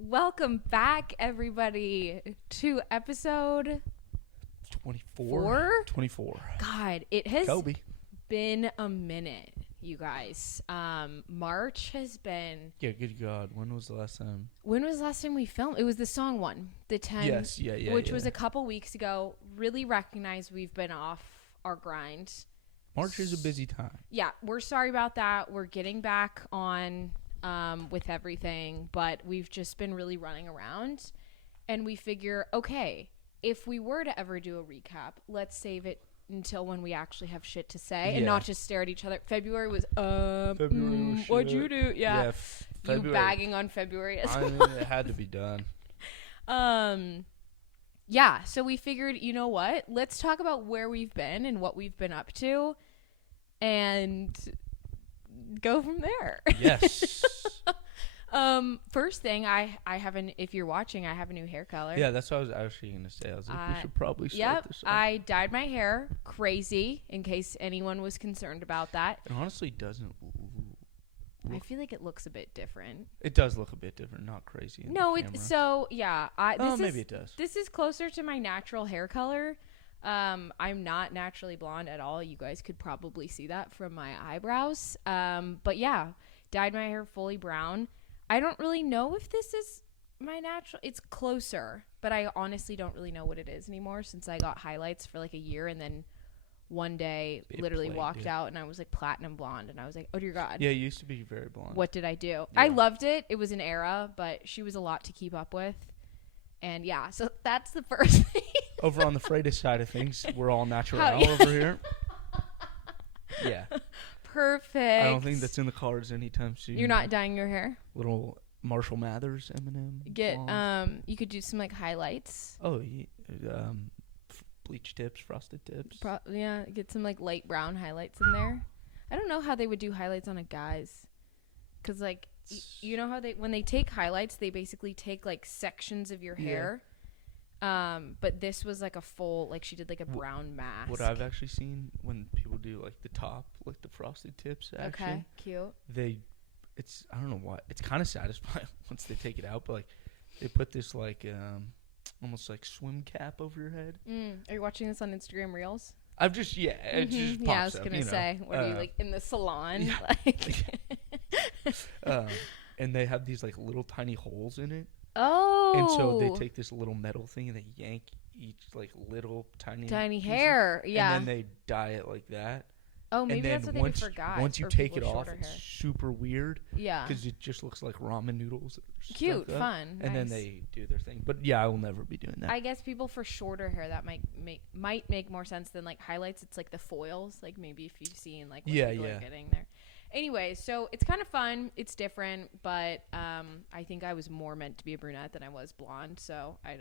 Welcome back, everybody, to episode 24. 24. God, it has Kobe. been a minute, you guys. March has been. Yeah, good God. When was the last time? When was the last time we filmed? It was the song one, the 10. Yes, yeah. Which was a couple weeks ago. Really recognize we've been off our grind. March is a busy time. Yeah, we're sorry about that. We're getting back on with everything, but we've just been really running around, and we figure, okay, if we were to ever do a recap, let's save it until when we actually have shit to say and not just stare at each other. February was what'd you do? Yeah, you bagging on February as well. It had to be done. Yeah, so we figured, you know what, let's talk about where we've been and what we've been up to and go from there. Yes. First thing, I have if you're watching, I have a new hair color. Yeah, that's what I was actually going to say. I was like, we should probably start this off. I dyed my hair crazy, in case anyone was concerned about that. It honestly doesn't I feel like it looks a bit different. It does look a bit different, not crazy. No, maybe it does. This is closer to my natural hair color. I'm not naturally blonde at all. You guys could probably see that from my eyebrows. But yeah, dyed my hair fully brown. I don't really know if this is my natural. It's closer, but I honestly don't really know what it is anymore since I got highlights for like a year and then one day literally walked out and I was like platinum blonde and I was like, oh dear God. Yeah, you used to be very blonde. What did I do? Yeah. I loved it. It was an era, but she was a lot to keep up with. And yeah, so that's the first thing. Over on the Freitas side of things, we're all natural over here. Yeah. Perfect. I don't think that's in the cards anytime soon. You're not dyeing your hair? Little Marshall Mathers, Eminem. You could do some like highlights. Oh, bleach tips, frosted tips. Get some like light brown highlights in there. I don't know how they would do highlights on a guy's, cause like you know how when they take highlights, they basically take like sections of your hair. But this was like a full, like she did like a brown mask. What I've actually seen when people do like the top, like the frosted tips action. Okay, cute. I don't know why. It's kind of satisfying once they take it out, but like they put this like almost like swim cap over your head. Are you watching this on Instagram Reels? I've just it just pops yeah, I was up, gonna say, what are you like in the salon? Yeah. Like and they have these like little tiny holes in it. Oh. And so they take this little metal thing and they yank each like little tiny hair. Yeah. And then they dye it like that. Oh, maybe that's what they do for guys. Once you take it off, it's super weird. Yeah. Because it just looks like ramen noodles. Cute, fun. And then they do their thing. But yeah, I will never be doing that. I guess people for shorter hair, that might make more sense than like highlights. It's like the foils. Like maybe if you've seen like what people are getting there. Anyway, so it's kind of fun. It's different, but I think I was more meant to be a brunette than I was blonde. So I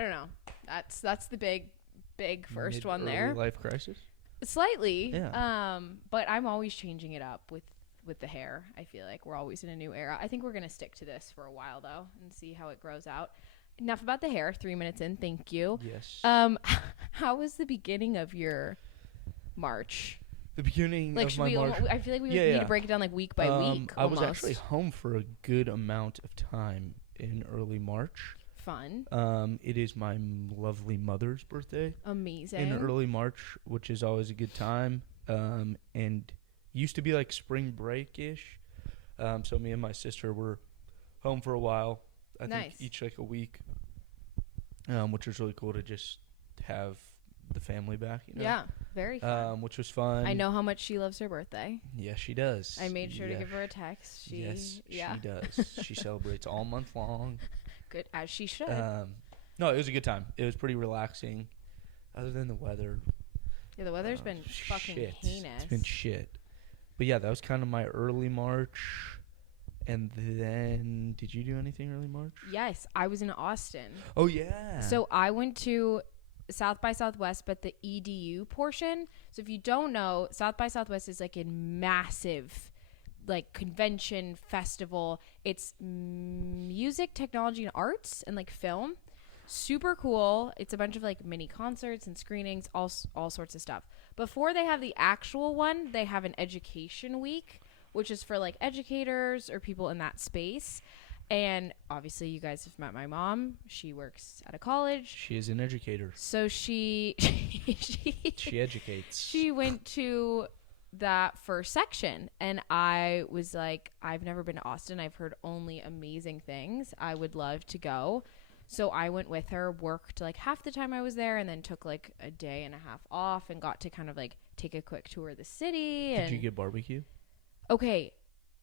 don't know. That's the big first one there. Life crisis. Slightly. Yeah. But I'm always changing it up with the hair. I feel like we're always in a new era. I think we're gonna stick to this for a while though and see how it grows out. Enough about the hair. 3 minutes in. Thank you. Yes. How was the beginning of your March? The beginning like, of my March. I feel like we need to break it down like week by week. I was actually home for a good amount of time in early March. Fun. It is my lovely mother's birthday. Amazing. In early March, which is always a good time. And used to be like spring break-ish. So me and my sister were home for a while. I think each like a week. Which was really cool to just have the family back, you know? Yeah, very fun. Which was fun. I know how much she loves her birthday. Yeah, she does. I made sure to give her a text. She does. She celebrates all month long. Good, as she should. No, it was a good time. It was pretty relaxing, other than the weather. Yeah, the weather's been fucking heinous. It's been shit. But yeah, that was kind of my early March. And then, did you do anything early March? Yes, I was in Austin. Oh, yeah. So I went to South by Southwest, but the EDU portion. So if you don't know, South by Southwest is like a massive like convention festival. It's music, technology, and arts, and like film. Super cool. It's a bunch of like mini concerts and screenings, all sorts of stuff. Before they have the actual one, they have an education week, which is for like educators or people in that space. And obviously, you guys have met my mom. She works at a college. She is an educator. So she educates. She went to that first section, and I was like, I've never been to Austin. I've heard only amazing things. I would love to go. So I went with her, worked like half the time I was there, and then took like a day and a half off and got to kind of like take a quick tour of the city. Did you get barbecue? Okay.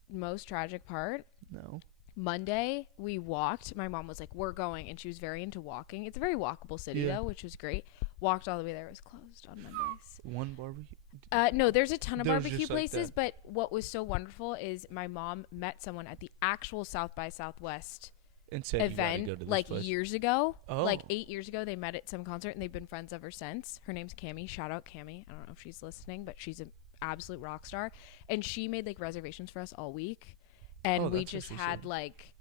Most tragic part. No. Monday, we walked. My mom was like, we're going. And she was very into walking. It's a very walkable city, though, which was great. Walked all the way there. It was closed on Mondays. One barbecue? No, there's a ton of barbecue places. But what was so wonderful is my mom met someone at the actual South by Southwest event like years ago. Oh. Like 8 years ago. They met at some concert, and they've been friends ever since. Her name's Cammie. Shout out Cammie. I don't know if she's listening, but she's an absolute rock star. And she made like reservations for us all week. And we just had like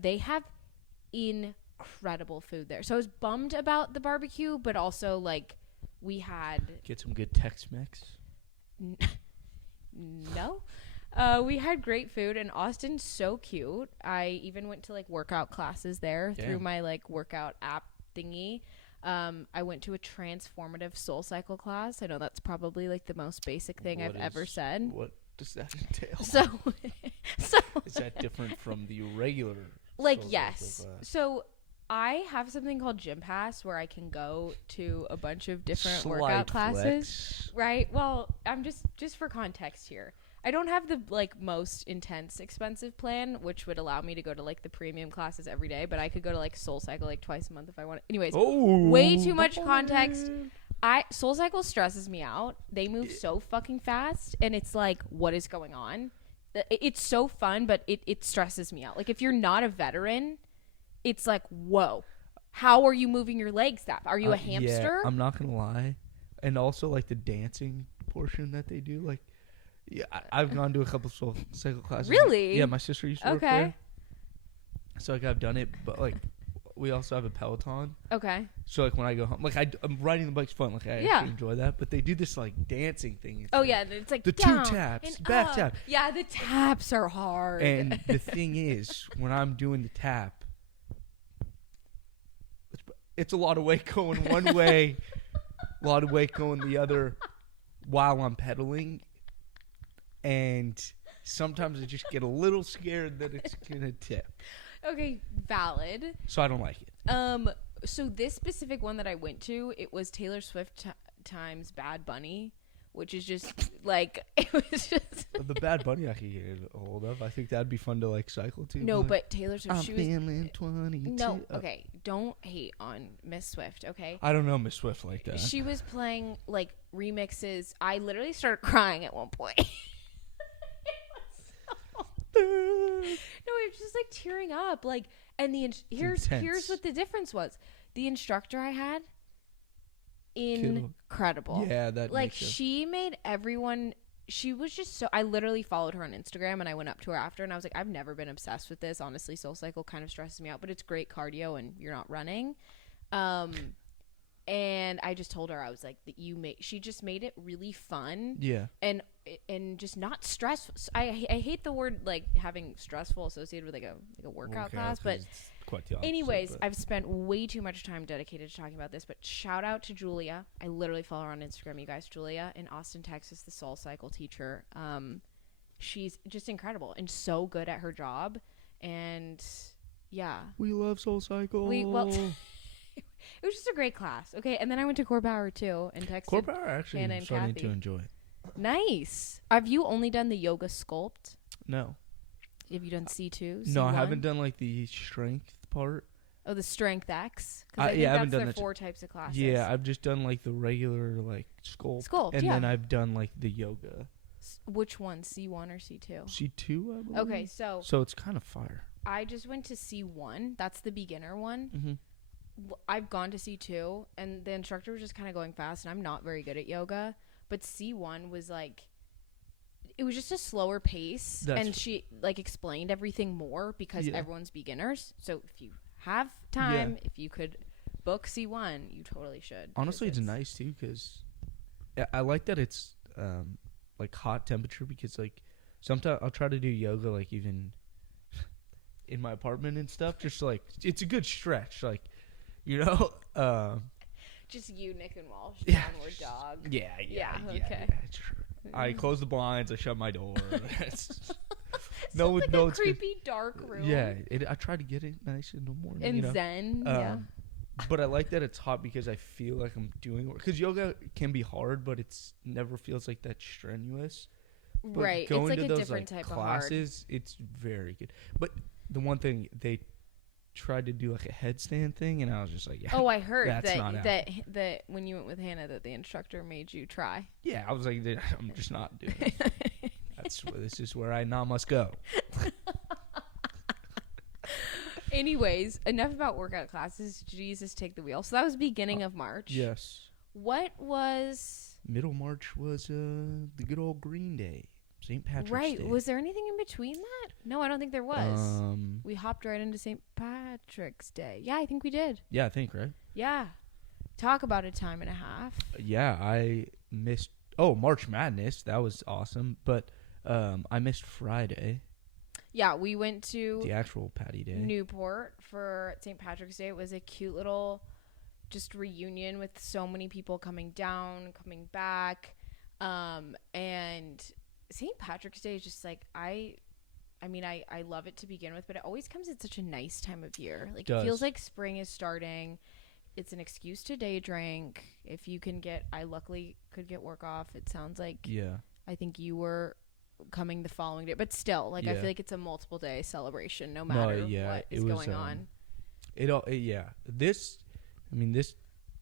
they have incredible food there. So I was bummed about the barbecue, but also like we had get some good Tex-Mex. No. We had great food, and Austin's so cute. I even went to like workout classes there through my like workout app thingy. I went to a transformative SoulCycle class. I know that's probably like the most basic thing I've ever said. What does that entail? So is that different from the regular? Like, yes. So I have something called Gym Pass where I can go to a bunch of different workout classes. Right. Well, I'm just for context here. I don't have the like most intense expensive plan, which would allow me to go to like the premium classes every day, but I could go to like SoulCycle like twice a month if I wanted. Anyways, way too much context. SoulCycle stresses me out. They move so fucking fast, and it's like, what is going on? It's so fun, but it stresses me out. Like, if you're not a veteran, it's like, whoa, how are you moving your legs that? Are you a hamster? Yeah, I'm not gonna lie. And also, like, the dancing portion that they do, like, yeah, I've gone to a couple SoulCycle classes. Really? Yeah, my sister used to work there. So, like, I've done it, but, like, we also have a Peloton. Okay. So, like, when I go home, like, I'm riding the bike's fun. Like, I actually enjoy that. But they do this, like, dancing thing. It's it's like the down 2 taps, back tap. Yeah, the taps are hard. And the thing is, when I'm doing the tap, it's a lot of weight going one way, a lot of weight going the other while I'm pedaling. And sometimes I just get a little scared that it's going to tip. Okay, valid. So I don't like it. So this specific one that I went to, it was Taylor Swift times Bad Bunny, which is just like, it was just the Bad Bunny I could get a hold of. I think that'd be fun to like cycle to. No, but Taylor Swift, she was feeling 22. No, okay, don't hate on Miss Swift, okay? I don't know Miss Swift like that. She was playing like remixes. I literally started crying at one point. No, it was just like tearing up, like, and here's what the difference was. The instructor I had, incredible. Yeah, that like she made everyone. She was just so. I literally followed her on Instagram, and I went up to her after, and I was like, I've never been obsessed with this. Honestly, SoulCycle kind of stresses me out, but it's great cardio, and you're not running. And I just told her, I was like, she just made it really fun. Yeah. And just not stressful. I hate the word like having stressful associated with like a workout class, but it's quite the opposite, anyways, I've spent way too much time dedicated to talking about this, but shout out to Julia. I literally follow her on Instagram, you guys. Julia in Austin, Texas, the SoulCycle teacher. She's just incredible and so good at her job. And yeah. We love SoulCycle. It was just a great class. Okay, and then I went to Core Power too and texted Core Power actually I'm starting to enjoy. Nice. Have you only done the yoga sculpt? No. Have you done C2? No, I haven't done like the strength part. Oh, the strength X? I haven't done the 4 types of classes. Yeah, I've just done like the regular like sculpt. And then I've done like the yoga. Which one? C1 or C2? C2, I believe. Okay, so it's kind of fire. I just went to C1. That's the beginner one. Mm-hmm. I've gone to C2, and the instructor was just kind of going fast, and I'm not very good at yoga. But C1 was like, it was just a slower pace, and she like explained everything more because everyone's beginners. So if you have time, if you could book C1, you totally should. Honestly, it's nice too because I like that it's like hot temperature because like sometimes I'll try to do yoga like even in my apartment and stuff. Just like it's a good stretch, like Just you, Nick, and Walsh. Yeah. Downward dog. Yeah. Okay. I close the blinds. I shut my door. Sounds like a creepy dark room. Yeah, I try to get it nice in the morning. And zen. Yeah. But I like that it's hot because I feel like I'm doing work. Because yoga can be hard, but it's never feels like that strenuous. But right. It's like a different type classes, of hard. it's very good. But the one thing, they tried to do like a headstand thing, and I was just like, yeah. Oh, I heard that when you went with Hannah, that the instructor made you try. Yeah, I was like, I'm just not doing it. This is where I now must go. Anyways, enough about workout classes. Jesus, take the wheel. So that was beginning of March. Yes. What was... Middle March was the good old Green Day. St. Patrick's Day. Right. Was there anything in between that? No, I don't think there was. We hopped right into St. Patrick's Day. Yeah, I think we did. Yeah, I think, right? Yeah. Talk about a time and a half. Yeah, I missed... Oh, March Madness. That was awesome. But I missed Friday. Yeah, we went to... The actual Patty Day. Newport for St. Patrick's Day. It was a cute little just reunion with so many people coming down, coming back. And St. Patrick's Day is just like, I love it to begin with, but it always comes at such a nice time of year. Like, it feels like spring is starting. It's an excuse to day drink. If you can I luckily could get work off. It sounds like, yeah, I think you were coming the following day, but still, like, I feel like it's a multiple day celebration no matter what is going on. This,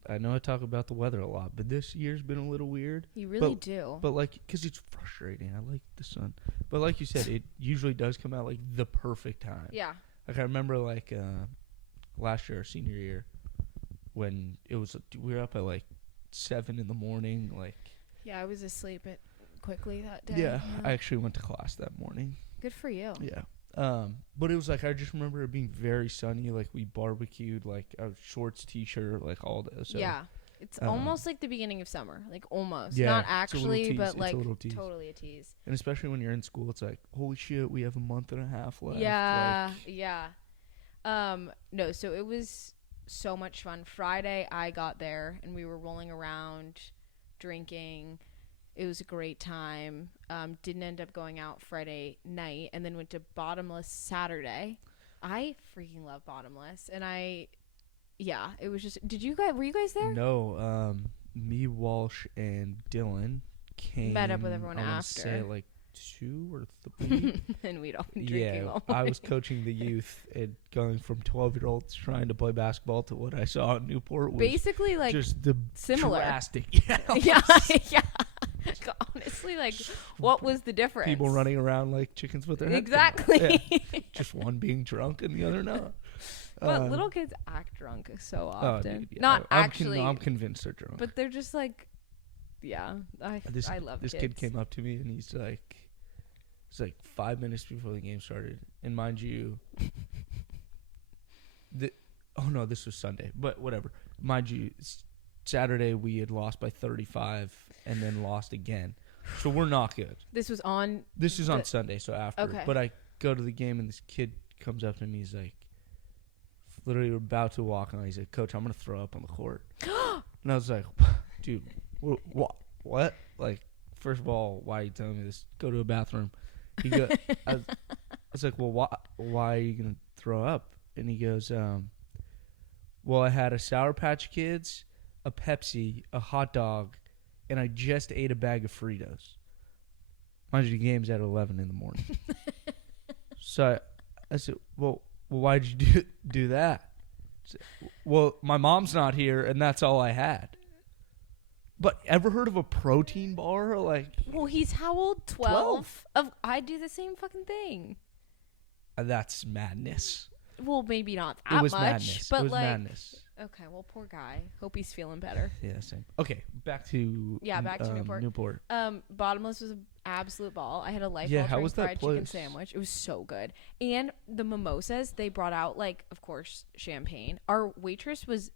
I know I talk about the weather a lot, but this year's been a little weird. You really do. But like, because it's frustrating. I like the sun, but like you said, it usually does come out like the perfect time. Yeah. Like, I remember like last year, our senior year, when it was, we were up at like 7 a.m. Like. Yeah, I was asleep quickly that day. Yeah, I actually went to class that morning. Good for you. Yeah. But it was like, I just remember it being very sunny. Like, we barbecued, like a shorts, t-shirt, like all day. So, yeah. It's almost like the beginning of summer. Like, almost. Yeah, not actually, but like totally a tease. And especially when you're in school, it's like, holy shit, we have a month and a half left. Yeah. No, so it was so much fun. Friday, I got there and we were rolling around, drinking. It was a great time. Didn't end up going out Friday night, and then went to Bottomless Saturday. I freaking love Bottomless, and it was just. Were you guys there? No. Me, Walsh, and Dylan met up with everyone after. Say like 2 or 3. And we'd all been drinking all morning. I was coaching the youth and going from 12-year-olds trying to play basketball to what I saw in Newport was basically like just the similar. Drastic. Yeah. Honestly, like, what was the difference? People running around like chickens with their heads exactly. Yeah. Just one being drunk and the other not. But little kids act drunk so often. Dude, yeah. Not actually. I'm convinced they're drunk. But they're just like, yeah. I love this kids. kid came up to me and he's like, it's like 5 minutes before the game started, and mind you, this was Sunday, but whatever. Mind you, Saturday we had lost by 35 and then lost again, so we're not good. This is on Sunday, so after. Okay. But I go to the game and this kid comes up to me. He's like, literally, we're about to walk on. He's like, "Coach, I'm gonna throw up on the court." And I was like, "Dude, what? Like, first of all, why are you telling me this? Go to a bathroom." I was like, "Well, why are you gonna throw up?" And he goes, "Well, I had a Sour Patch Kids, a Pepsi, a hot dog, and I just ate a bag of Fritos." Mind you, the game's at 11 in the morning. So I said, "Well, why'd you do that?" Said, "Well, my mom's not here, and that's all I had." But ever heard of a protein bar? Like, well, he's how old? 12? I do the same fucking thing. That's madness. Well, maybe not that much. It was madness. But it was madness. Okay, well, poor guy. Hope he's feeling better. Yeah, same. Okay, back to Newport. Bottomless was an absolute ball. I had a life-altering fried chicken sandwich. It was so good. And the mimosas, they brought out, like, of course, champagne. Our waitress was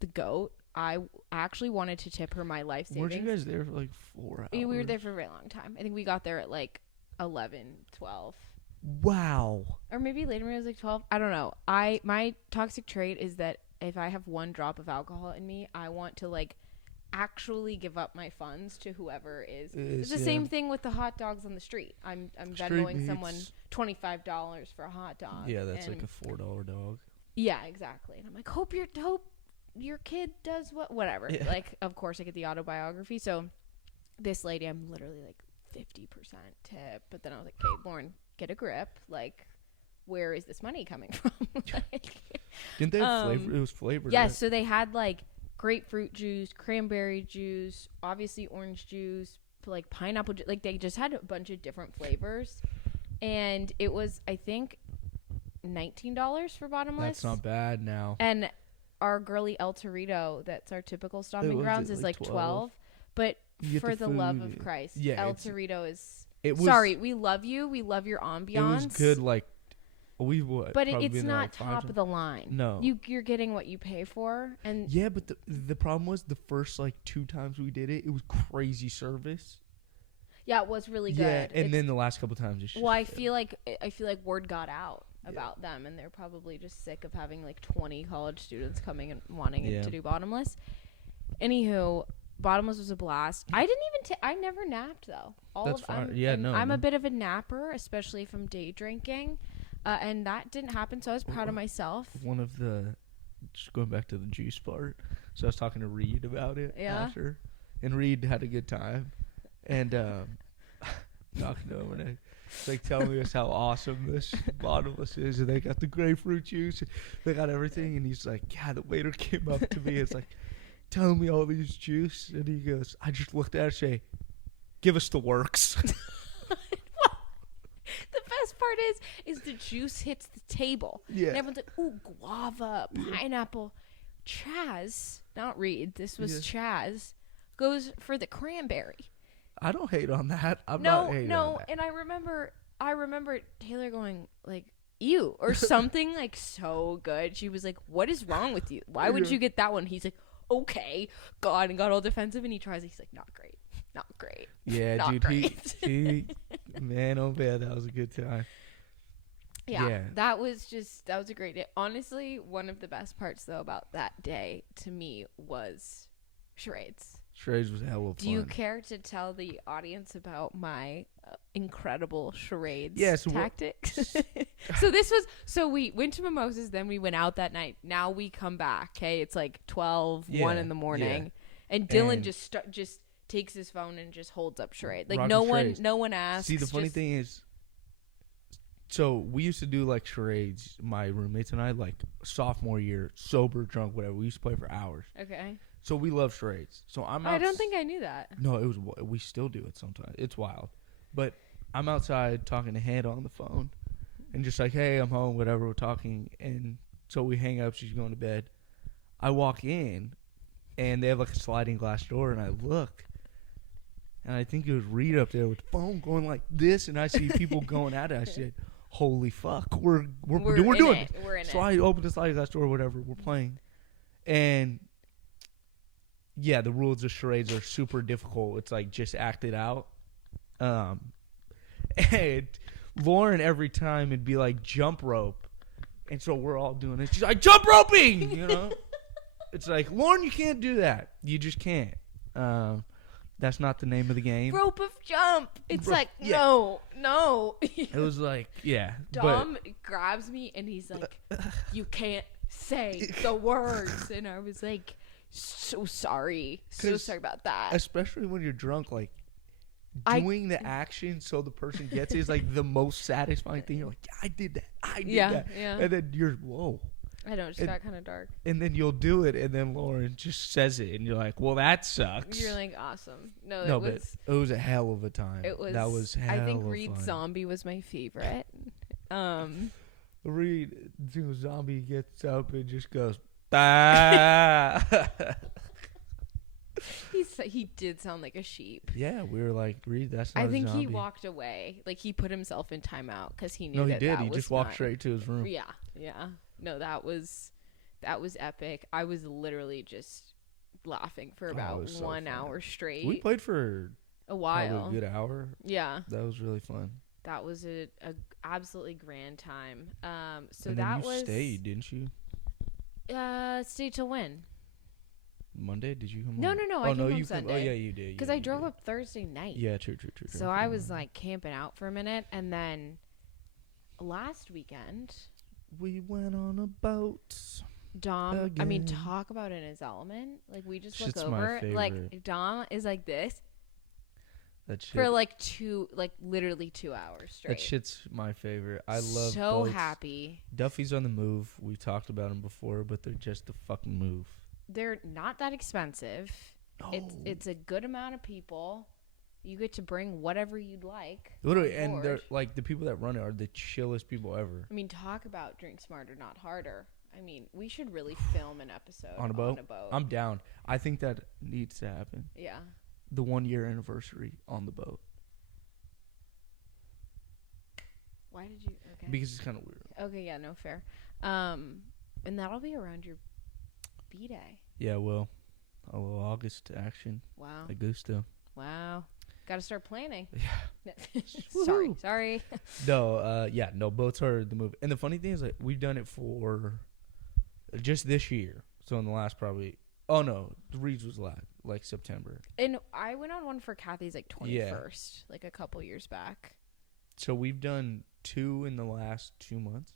the GOAT. I actually wanted to tip her my life savings. Weren't you guys there for like 4 hours? We were there for a very long time. I think we got there at like 11, 12. Wow. Or maybe later when I was like 12. I don't know. My toxic trait is that if I have one drop of alcohol in me, I want to like actually give up my funds to whoever is. It's the same thing with the hot dogs on the street. I'm Venmoing someone $25 for a hot dog. Yeah, that's like a $4 dog. Yeah, exactly. And I'm like, hope your kid does whatever. Yeah. Like, of course, I get the autobiography. So this lady, I'm literally like 50% tip. But then I was like, okay, Lauren, get a grip. Like, where is this money coming from? Like, didn't they have flavor? It was flavored. Yes, right? So they had like grapefruit juice, cranberry juice, obviously orange juice, like pineapple juice. Like they just had a bunch of different flavors. And it was, I think, $19 for bottomless. That's not bad now. And our girly El Torito, that's our typical stomping grounds, is like 12. But for the love of Christ, El Torito is... sorry, we love you. We love your ambiance. It was good, like... But it's not top of the line. No. You're getting what you pay for. And yeah, but the problem was the first like 2 times we did it was crazy service. Yeah, it was really good. Yeah, and then the last couple times well, I feel like word got out about them, and they're probably just sick of having like 20 college students coming and wanting to do bottomless. Anywho, bottomless was a blast. I didn't even I never napped though. That's fine. I'm a bit of a napper, especially if I'm day drinking. And that didn't happen, so I was proud of myself. Just going back to the juice part, so I was talking to Reed about it after, and Reed had a good time, and talking to him, and it's like telling us how awesome this bottomless is, and they got the grapefruit juice, they got everything, and he's like, yeah, the waiter came up to me, it's like, telling me all these juice, and he goes, I just looked at it and say, give us the works. Best part is the juice hits the table. Yeah. And everyone's like, ooh, guava, pineapple. Chaz, not Reed, this was Chaz, goes for the cranberry. I don't hate on that. I'm not hating on that. And I remember Taylor going like, ew, or something like so good. She was like, what is wrong with you? Why would you get that one? He's like, okay, God, and got all defensive, and he tries it. He's like, not great. Not great. Yeah, not dude, great. he man, oh man, that was a good time. Yeah, that was a great day. Honestly, one of the best parts though about that day to me was charades. Charades was hella fun. Do you care to tell the audience about my incredible charades tactics? So we went to Mimosas, then we went out that night. Now we come back. Okay, it's like 1 in the morning, and Dylan just takes his phone and just holds up charade. Like no one asks. See, the funny thing is, so we used to do like charades, my roommates and I, like sophomore year, sober, drunk, whatever. We used to play for hours. Okay. So we love charades. So I don't think I knew that. No, we still do it sometimes. It's wild. But I'm outside talking to Hannah on the phone and just like, hey, I'm home, whatever, we're talking. And so we hang up, she's going to bed. I walk in and they have like a sliding glass door, and I look. And I think it was Reed up there with the phone going like this, and I see people going at it. I said, holy fuck, we're doing it. We're in it. So I opened the sliding glass door or whatever, we're playing. And yeah, the rules of charades are super difficult. It's like just act it out. And Lauren every time it'd be like jump rope. And so we're all doing it. She's like, jump roping, you know? It's like, Lauren, you can't do that. You just can't. That's not the name of the game. Rope of jump. It's no. It was like, yeah. Dom grabs me and he's like, you can't say the words. And I was like, so sorry. So sorry about that. Especially when you're drunk, like, doing the action so the person gets it is like the most satisfying thing. You're like, yeah, I did that. Yeah. And then you're, whoa. I know, it just got kind of dark. And then you'll do it, and then Lauren just says it, and you're like, well, that sucks. You're like, awesome. But it was a hell of a time. That was hell I think Reed Zombie was my favorite. Reed Zombie gets up and just goes, bah. He did sound like a sheep. Yeah, we were like, Reed, that's not a zombie. He walked away. Like, he put himself in timeout because he knew No, he did. He just walked straight to his room. Yeah. No, that was epic. I was literally just laughing for about 1 hour straight. We played for a while. Probably a good hour. Yeah. That was really fun. That was a absolutely grand time. So and that then you stayed, didn't you? Stayed till when? Monday? Did you come No, home? no, no. Oh, I came no, home you Sunday. Oh, yeah, you did. Because I drove up Thursday night. Yeah, true. So I was like camping out for a minute, and then last weekend we went on a boat. Dom, again. I mean, talk about in his element. Like we just Shit's look my over, favorite. like Dom is like this That shit. for like literally 2 hours straight. That shit's my favorite. I love so boats. happy. Duffy's on the move. We've talked about them before, but they're just the fucking move. They're not that expensive. No. It's a good amount of people. You get to bring whatever you'd like. Literally, and they're like the people that run it are the chillest people ever. I mean, talk about drink smarter, not harder. I mean, we should really film an episode on a boat. I'm down. I think that needs to happen. Yeah. The 1 year anniversary on the boat. Why did you? Okay. Because it's kind of weird. Okay, yeah, no, fair. And that'll be around your B-Day. Yeah, well, a little August action. Wow. Augusto. Wow. Got to start planning. Yeah. Sorry. No, boats are the move. And the funny thing is, like, we've done it for just this year. So in the last probably, the Reeds was like September. And I went on one for Kathy's like 21st, like a couple years back. So we've done 2 in the last 2 months.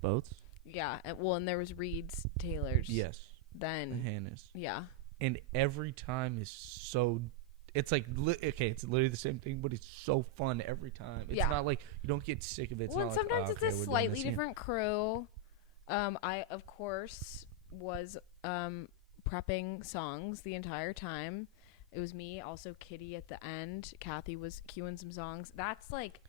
Boats. Yeah. And there was Reed's, Taylor's. Yes. Then And Hannah's. Yeah. And every time is so. It's like it's literally the same thing, but it's so fun every time. It's not like you don't get sick of it. It's well, not sometimes like, it's a slightly different crew. I of course was prepping songs the entire time. It was me, also Kitty at the end. Kathy was cueing some songs. That's like,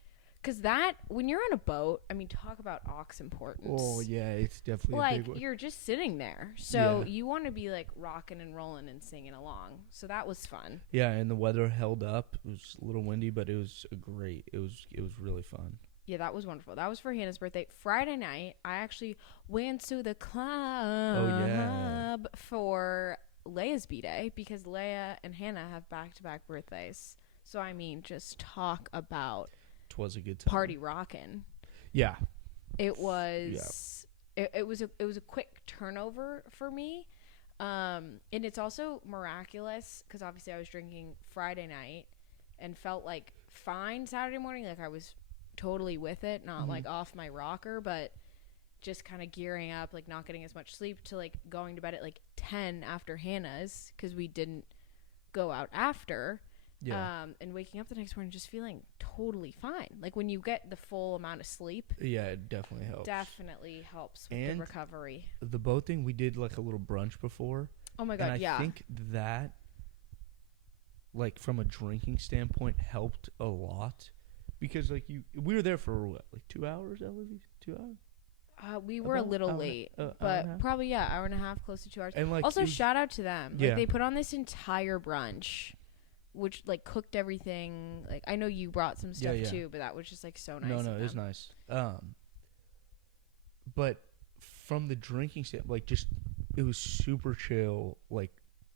because that, when you're on a boat, I mean, talk about aux importance. Oh, yeah, it's definitely like, a big one. you're just sitting there. So you want to be, like, rocking and rolling and singing along. So that was fun. Yeah, and the weather held up. It was a little windy, but it was great. It was really fun. Yeah, that was wonderful. That was for Hannah's birthday. Friday night, I actually went to the club for Leia's B-Day because Leia and Hannah have back-to-back birthdays. So, I mean, just talk about... Was a good time. Party rockin'. Yeah. It was it was a quick turnover for me. And it's also miraculous cuz obviously I was drinking Friday night and felt like fine Saturday morning, like I was totally with it, not like off my rocker, but just kind of gearing up, like not getting as much sleep, to like going to bed at like 10 after Hannah's cuz we didn't go out after. Yeah. And waking up the next morning just feeling totally fine. Like when you get the full amount of sleep. Yeah, it definitely helps. Definitely helps with the recovery. The boat thing, we did like a little brunch before. Oh my God, and I think that, like from a drinking standpoint, helped a lot. Because like we were there for what, like 2 hours, Ellie? 2 hours? We were a little late, but probably hour and a half, close to 2 hours. And like also, shout out to them. Yeah. Like they put on this entire brunch, which like cooked everything. Like I know you brought some stuff too, but that was just like so nice. No, it was nice. But from the drinking standpoint, like just it was super chill. Like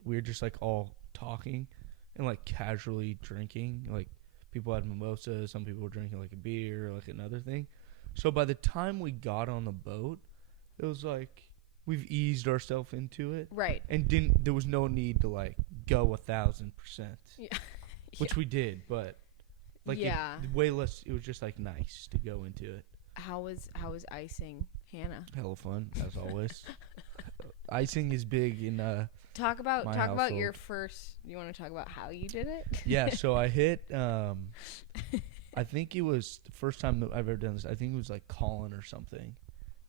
we were just like all talking and like casually drinking. Like people had mimosas, some people were drinking like a beer, or like another thing. So by the time we got on the boat, it was like we've eased ourselves into it, right? And there was no need to like go 1,000%, which we did, but like way less. It was just like nice to go into it. How was icing Hannah? Hella fun as always. Icing is big in talk about household. your first. You want to talk about how you did it? Yeah, so I hit. I think it was the first time that I've ever done this. I think it was like Colin or something,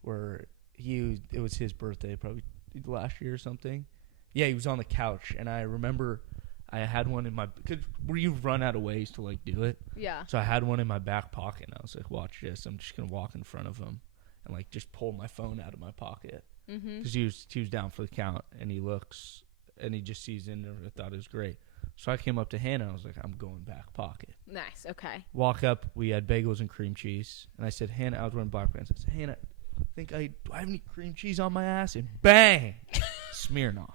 where it was his birthday, probably last year or something. Yeah, he was on the couch, and I remember I had one in my, cause where you run out of ways to like do it. Yeah. So I had one in my back pocket, and I was like, "Watch this! I'm just gonna walk in front of him and like just pull my phone out of my pocket." Because he was down for the count, and he looks, and he just sees in there. I thought it was great. So I came up to Hannah. I was like, "I'm going back pocket." Nice. Okay. Walk up. We had bagels and cream cheese, and I said, "Hannah," I was wearing black pants. I said, "Hannah, do I have any cream cheese on my ass?" And bang, Smirnoff.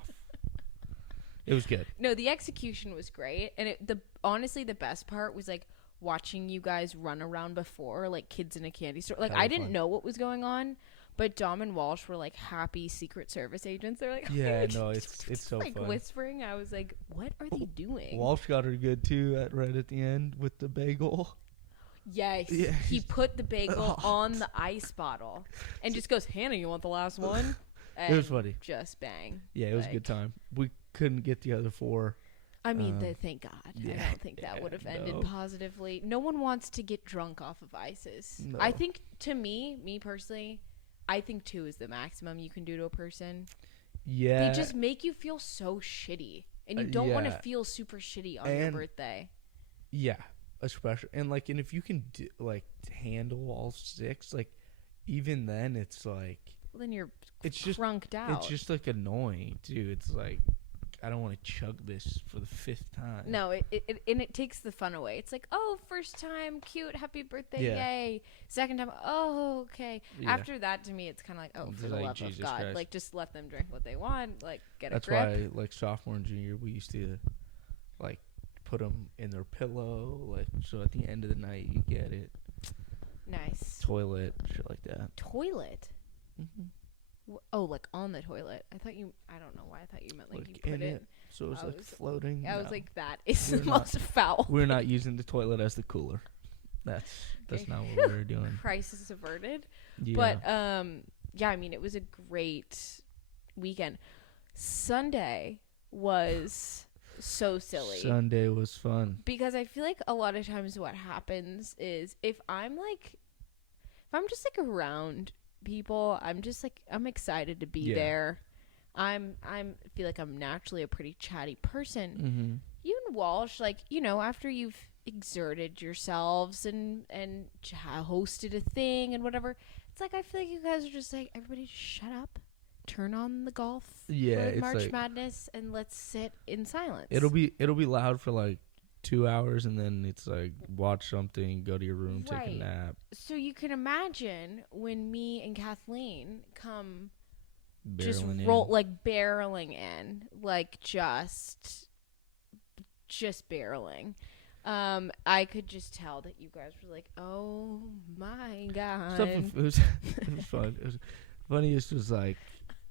It was good. No, the execution was great, and honestly the best part was like watching you guys run around before, like kids in a candy store. Like, That was I didn't fun. know what was going on, but Dom and Walsh were like happy Secret Service agents. They're like, Yeah, no, it's so like fun. whispering. I was like, what are they doing? Walsh got her good too right at the end with the bagel. Yes. Yeah, He put the bagel Oh. on the ice bottle and just goes, Hannah, you want the last one? It was And funny. Just bang. Yeah, it was a good time. We couldn't get the other 4. I mean, thank God. yeah, I don't think that would have ended no. positively. No one wants to get drunk off of ices. No. I think, to me personally, I think 2 is the maximum you can do to a person. Yeah. They just make you feel so shitty. And you don't want to yeah. feel super shitty on your And- birthday. Yeah, especially and if you can handle all 6, like even then it's like Well, then you're it's just crunked out. it's just like annoying too. It's like I don't want to chug this for the 5th time. No, it takes the fun away. It's like, oh, first time, cute, happy birthday, Yeah. yay. Second time, oh, okay. Yeah. After that, to me, it's kind of like, oh, It's for the like, love Jesus of God, Christ. like just let them drink what they want, like get That's a grip. why like sophomore and junior we used to like put them in their pillow, like so at the end of the night you get it. Nice. Toilet, shit like that. Toilet. Mm-hmm. Oh, like on the toilet. I don't know why I thought you meant like you put in it. So it was I like was- floating. I was No. like, that is We're the not- most foul. We're not using the toilet as the cooler. That's Okay. not what we were doing. Crisis averted. Yeah. But yeah, I mean, it was a great weekend. Sunday was so silly. Sunday was fun. Because I feel like a lot of times what happens is if I'm just like around people, I'm excited to be Yeah. there. I feel like I'm naturally a pretty chatty person. Mm-hmm. You and Walsh, like, you know, after you've exerted yourselves and hosted a thing and whatever, it's like I feel like you guys are just like, everybody just shut up, turn on the golf, Yeah, with it's March like Madness, and let's sit in silence. it'll be loud for like 2 hours, and then it's like watch something, go to your room, take Right. a nap, So you can imagine when me and Kathleen come just barreling roll in. like barreling in, like just barreling. I could just tell that you guys were like, "Oh my god!" It was it was fun. It was funniest was like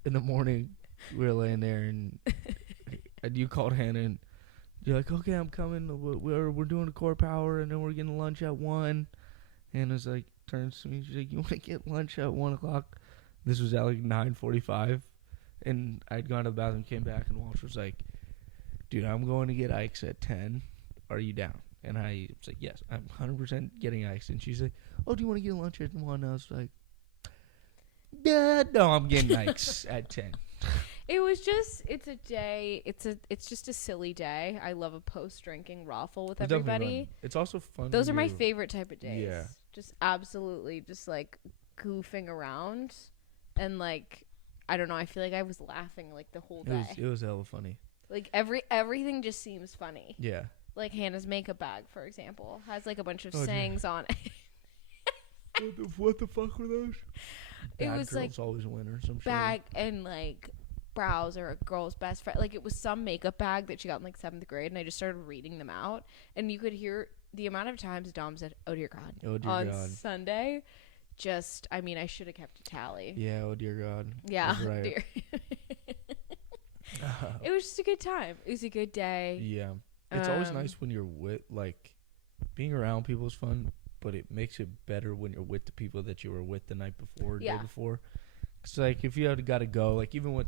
in the morning we were laying there and you called Hannah and you're like, okay, I'm coming. We're doing a core power and then we're getting lunch at 1. Hannah's like turns to me. She's like, you want to get lunch at 1 o'clock? This was at like 9:45, and I'd gone to the bathroom, came back, and Walsh was like, dude, I'm going to get Ike's at 10. Are you down? And I was like, yes, I'm 100% getting Ike's. And she's like, oh, do you want to get lunch at 1? I was like, yeah, no, I'm getting Ike's at 10. It was just, it's a day. It's just a silly day. I love a post-drinking raffle with It's definitely everybody. fun. It's also fun. Those when are my you're- favorite type of days. Yeah. Just absolutely, just like goofing around, and like, I don't know. I feel like I was laughing like the whole day. It was hella funny. Like everything just seems funny. Yeah. Like Hannah's makeup bag, for example, has like a bunch of Oh, dear. sayings on it. What the fuck were those? It Bad was, girls like, always win or some shit. Bag and like brows are a girl's best friend. Like it was some makeup bag that she got in like 7th grade, and I just started reading them out, and you could hear the amount of times Dom said, "Oh dear God," Oh dear on God. Sunday. Just, I mean, I should have kept a tally. Yeah. Oh dear God. Yeah, That's right. dear. It was just a good time. It was a good day. Yeah. It's always Um, nice when you're with, like, being around people is fun, but it makes it better when you're with the people that you were with the night before, or Yeah. day before. It's like, if you had got to go, like, even with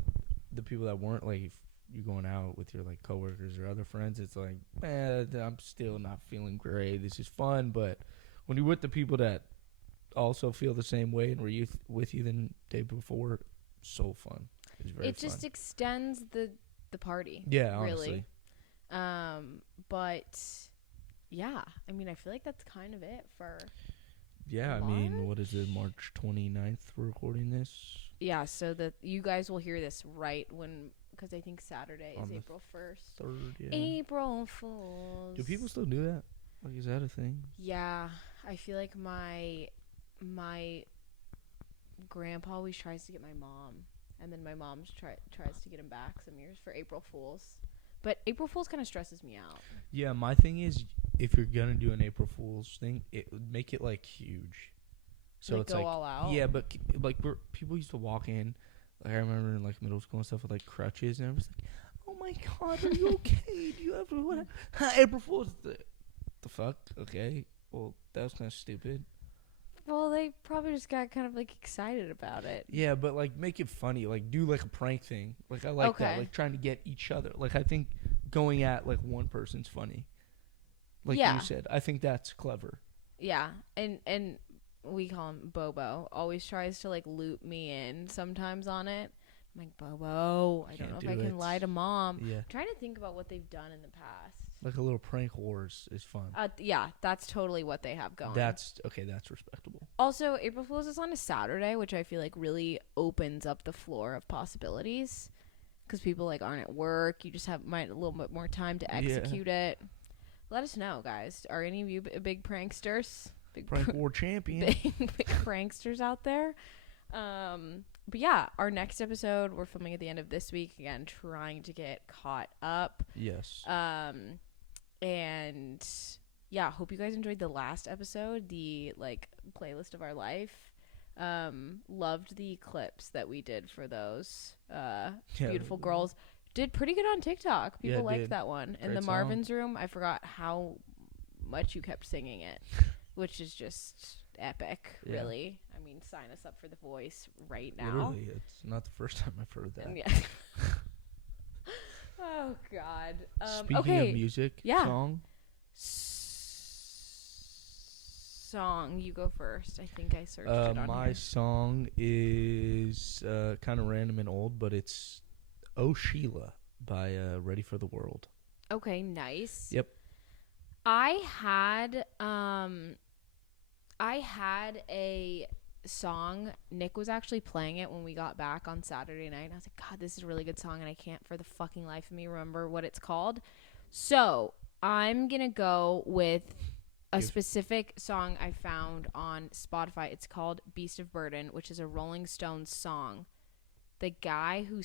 the people that weren't, like, if you're going out with your, like, coworkers or other friends, it's like, I'm still not feeling great. This is fun, but when you're with the people that also feel the same way and were with you the day before, so fun. It's very It fun. just extends the party. Yeah, really. honestly. But yeah, I mean, I feel like that's kind of it for. Yeah, I mean, what is it, March 29th we're recording this? Yeah, so that you guys will hear this right when, because I think Saturday On is the April 1st. 3rd, yeah. April Fools. Do people still do that? Like, is that a thing? Yeah, I feel like my grandpa always tries to get my mom, and then my mom tries to get him back some years for April Fools. But April Fools kind of stresses me out. Yeah, my thing is, if you're gonna do an April Fool's thing, it would make it like huge. So like it's go like all out. yeah, but like people used to walk in. Like I remember in like middle school and stuff with like crutches, and I was like, "Oh my god, are you okay? Do you have what? April Fool's the fuck? Okay, well that was kind of stupid. Well, they probably just got kind of like excited about it. Yeah, but like make it funny. Like do like a prank thing. Like I like that. Like trying to get each other. Like I think going at like one person's funny. Like you said, I think that's clever. Yeah, and we call him Bobo. Always tries to like loop me in sometimes on it. I'm like, Bobo, I don't know if I can lie to mom. Yeah. I'm trying to think about what they've done in the past. Like a little prank wars is fun. Yeah, that's totally what they have going. That's okay. That's respectable. Also, April Fool's is on a Saturday, which I feel like really opens up the floor of possibilities because people like aren't at work. You just have a little bit more time to execute it. Let us know, guys. Are any of you big pranksters? Big prank war champion. Big pranksters out there. But yeah, our next episode we're filming at the end of this week. Again, trying to get caught up. Yes. And yeah, hope you guys enjoyed the last episode, the like playlist of our life. Loved the clips that we did for those beautiful girls. Did pretty good on TikTok. People liked that one. And the Marvin's Room, I forgot how much you kept singing it, which is just epic, really. I mean, sign us up for The Voice right now. Literally, it's not the first time I've heard that. Yeah. Oh, God. Speaking of music, song? Song, you go first. I think I searched it on my here. song is kind of random and old, but it's Oh Sheila by Ready for the World. Okay, nice. Yep. I had a song. Nick was actually playing it when we got back on Saturday night. And I was like, God, this is a really good song, and I can't for the fucking life of me remember what it's called. So I'm going to go with a specific song I found on Spotify. It's called Beast of Burden, which is a Rolling Stones song. The guy who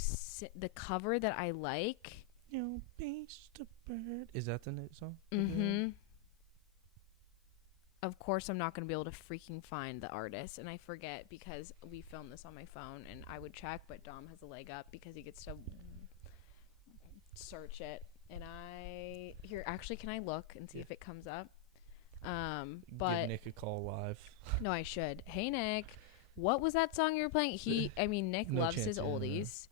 the cover that I like. You beast of burden. Is that the song? Mm-hmm. Of course, I'm not going to be able to freaking find the artist, and I forget because we filmed this on my phone, and I would check, but Dom has a leg up because he gets to search it. And actually, can I look and see if it comes up? But give Nick a call live. No, I should. Hey, Nick, what was that song you were playing? Nick loves his oldies.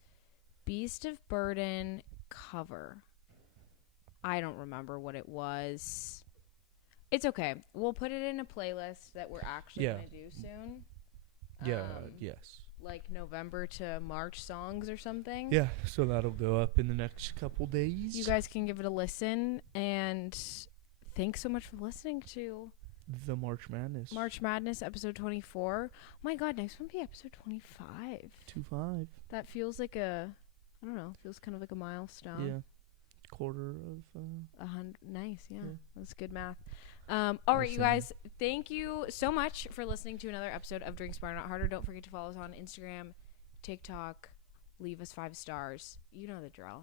Beast of Burden cover. I don't remember what it was. It's okay. We'll put it in a playlist that we're actually going to do soon. Yes. Like November to March songs or something. Yeah, so that'll go up in the next couple days. You guys can give it a listen, and thanks so much for listening to the March Madness. March Madness, episode 24. Oh my God, next one will be episode 25. 25. That feels like feels kind of like a milestone. Yeah. Quarter of 100. Nice, yeah. That's good math. All right, you guys, thank you so much for listening to another episode of Drink Smarter Not Harder. Don't forget to follow us on Instagram, TikTok, leave us 5 stars. You know the drill.